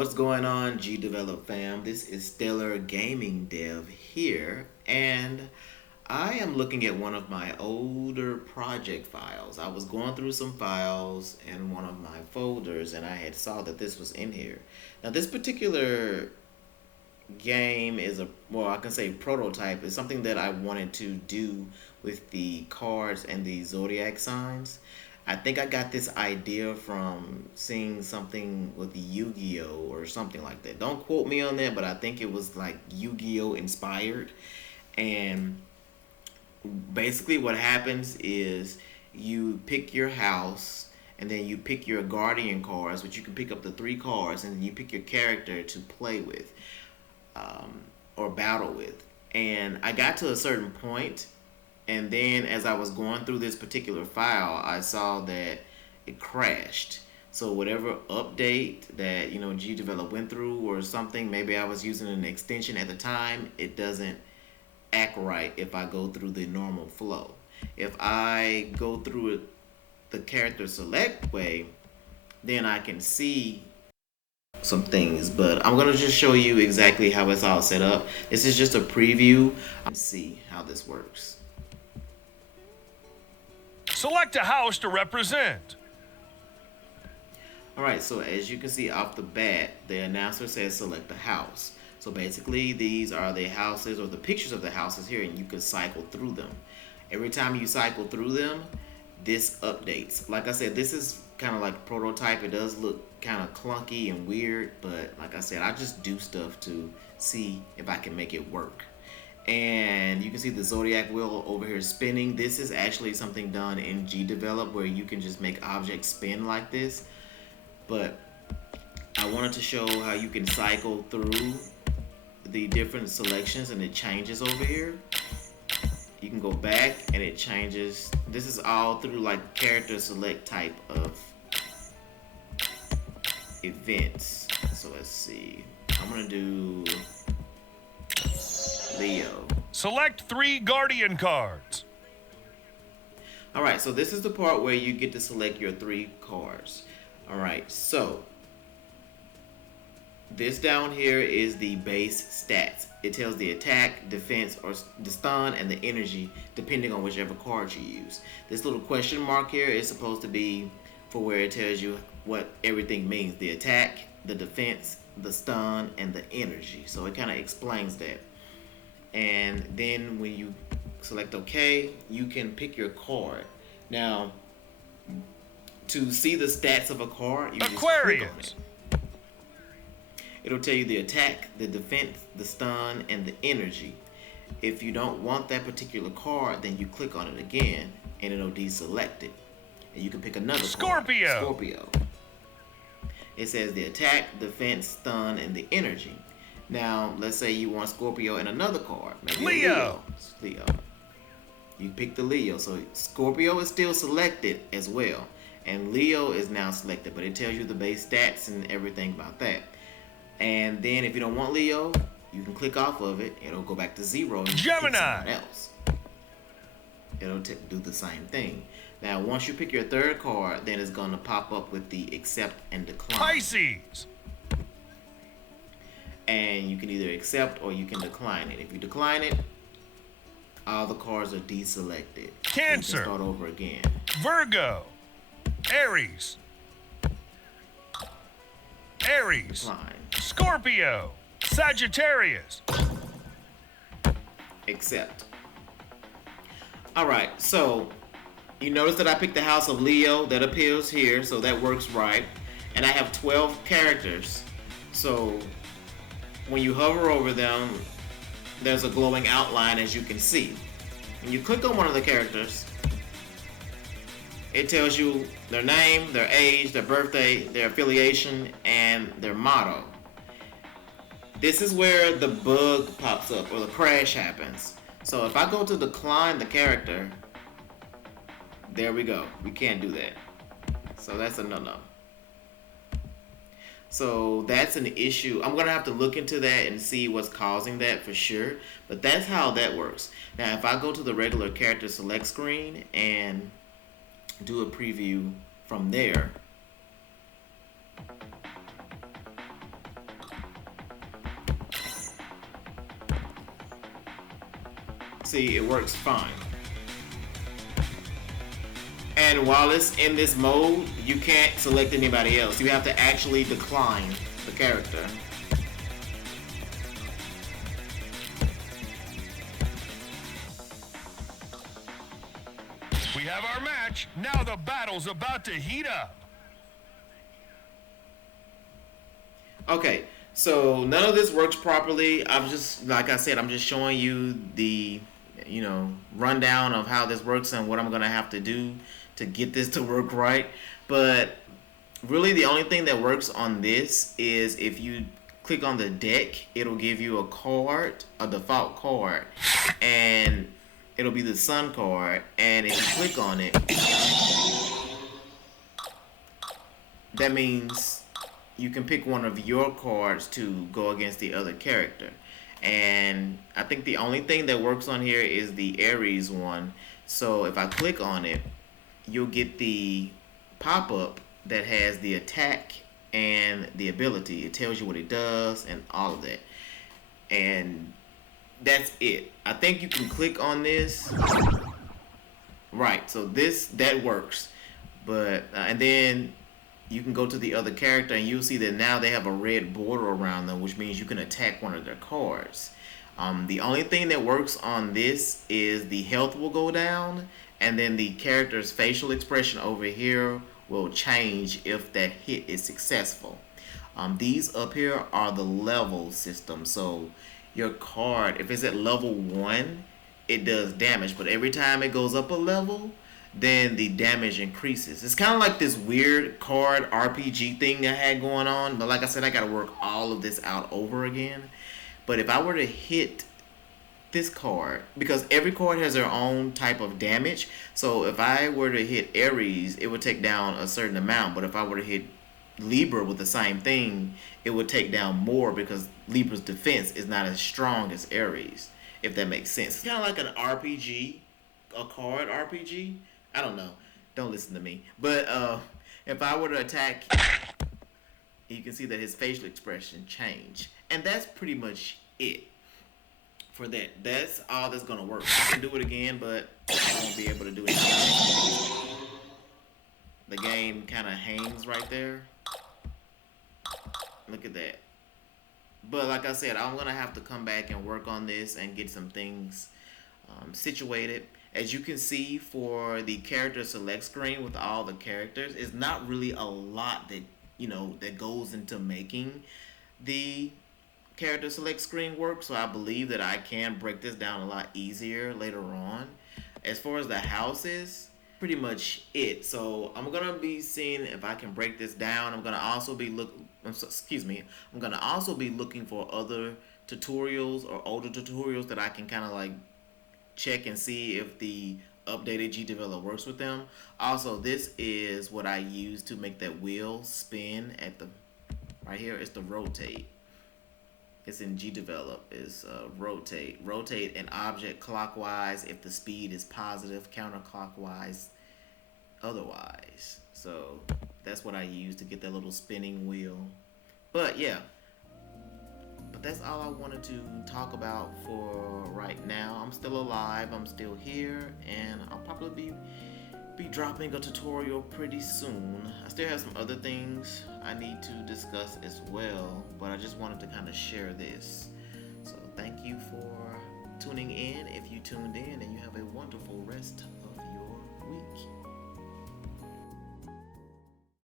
What's going on, GDevelop fam? This is Stellar Gaming Dev here, and I am looking at one of my older project files. I was going through some files in one of my folders, and I had saw that this was in here. Now, this particular game is I can say prototype. Is something that I wanted to do with the cards and the Zodiac signs. I think I got this idea from seeing something with Yu-Gi-Oh or something like that. Don't quote me on that, but I think it was like Yu-Gi-Oh inspired. And basically what happens is you pick your house and then you pick your guardian cards, which you can pick up the three cards, and then you pick your character to play with, or battle with. And I got to a certain point, and then as I was going through this particular file, I saw that it crashed. So whatever update that GDevelop went through or something, maybe I was using an extension at the time, it doesn't act right if I go through the normal flow. If I go through it the character select way, then I can see some things, but I'm gonna just show you exactly how it's all set up. This is just a preview and see how this works. Select a house to represent. Alright, so as you can see off the bat, the announcer says select a house. So basically these are the houses or the pictures of the houses here, and you can cycle through them. Every time you cycle through them, this updates. Like I said, this is kind of like a prototype. It does look kind of clunky and weird, but like I said, I just do stuff to see if I can make it work. And you can see the Zodiac wheel over here spinning. This is actually something done in GDevelop where you can just make objects spin like this. But I wanted to show how you can cycle through the different selections and it changes over here. You can go back and it changes. This is all through like character select type of events. So let's see. I'm gonna do Leo. Select 3 guardian cards. Alright, so this is the part where you get to select your 3 cards. Alright, so this down here is the base stats. It tells the attack, defense, or the stun, and the energy, depending on whichever card you use. This little question mark here is supposed to be for where it tells you what everything means. The attack, the defense, the stun, and the energy. So it kind of explains that. And then when you select OK, you can pick your card. Now, to see the stats of a card, you just click on it. It'll tell you the attack, the defense, the stun, and the energy. If you don't want that particular card, then you click on it again, and it'll deselect it. And you can pick another Scorpio. card. Scorpio. It says the attack, defense, stun, and the energy. Now, let's say you want Scorpio and another card. Maybe Leo. Leo. You pick the Leo. So Scorpio is still selected as well. And Leo is now selected, but it tells you the base stats and everything about that. And then if you don't want Leo, you can click off of it. It'll go back to 0 and Gemini. pick someone else. It'll do the same thing. Now, once you pick your third card, then it's going to pop up with the accept and decline. Pisces. And you can either accept or you can decline it. If you decline it, all the cards are deselected. Cancer. You can start over again. Virgo. Aries. Aries. Decline. Scorpio. Sagittarius. Accept. Alright, so you notice that I picked the house of Leo. That appears here, so that works right. And I have 12 characters. So when you hover over them, there's a glowing outline, as you can see. When you click on one of the characters, it tells you their name, their age, their birthday, their affiliation, and their motto. This is where the bug pops up or the crash happens. So if I go to decline the character, there we go. We can't do that. So that's a no-no. So that's an issue. I'm going to have to look into that and see what's causing that for sure. But that's how that works. Now, if I go to the regular character select screen and do a preview from there, See, it works fine. And while it's in this mode, you can't select anybody else. You have to actually decline the character. We have our match. Now the battle's about to heat up. Okay, so none of this works properly. I'm just, like I said, I'm just showing you the, rundown of how this works and what I'm going to have to do to get this to work right. But really the only thing that works on this is if you click on the deck, it'll give you a card, a default card, and it'll be the sun card. And if you click on it, that means you can pick one of your cards to go against the other character. And I think the only thing that works on here is the Aries one. So if I click on it, you'll get the pop-up that has the attack and the ability. It tells you what it does and all of that. And that's it. I think you can click on this. Right, so that works. But and then you can go to the other character and you'll see that now they have a red border around them, which means you can attack one of their cards. The only thing that works on this is the health will go down, and then the character's facial expression over here will change if that hit is successful. These up here are the level system. So your card, if it's at level 1, it does damage, but every time it goes up a level, then the damage increases. It's kind of like this weird card RPG thing I had going on, but like I said, I got to work all of this out over again. But if I were to hit this card, because every card has their own type of damage, so if I were to hit Aries, it would take down a certain amount, but if I were to hit Libra with the same thing, it would take down more because Libra's defense is not as strong as Aries, if that makes sense. It's kind of like an RPG, a card RPG. I don't know. Don't listen to me. But if I were to attack, you can see that his facial expression changed. And that's pretty much it for that. That's all that's going to work. I can do it again, but I won't be able to do it. The game kind of hangs right there. Look at that. But like I said, I'm going to have to come back and work on this and get some things situated. As you can see, for the character select screen with all the characters, it's not really a lot that that goes into making the character select screen work. So I believe that I can break this down a lot easier later on. As far as the houses, pretty much it. So I'm gonna be seeing if I can break this down. I'm gonna also be I'm gonna also be looking for other tutorials or older tutorials that I can kind of like check and see if the updated GDevelop works with them. Also, this is what I use to make that wheel spin at the right here. It's the rotate. It's in GDevelop. It's rotate an object clockwise if the speed is positive, counterclockwise otherwise. So that's what I use to get that little spinning wheel. But yeah, but that's all I wanted to talk about for right now. I'm still alive, I'm still here, and I'll probably be dropping a tutorial pretty soon. I still have some other things I need to discuss as well, but I just wanted to kind of share this. So thank you for tuning in. If you tuned in, and you have a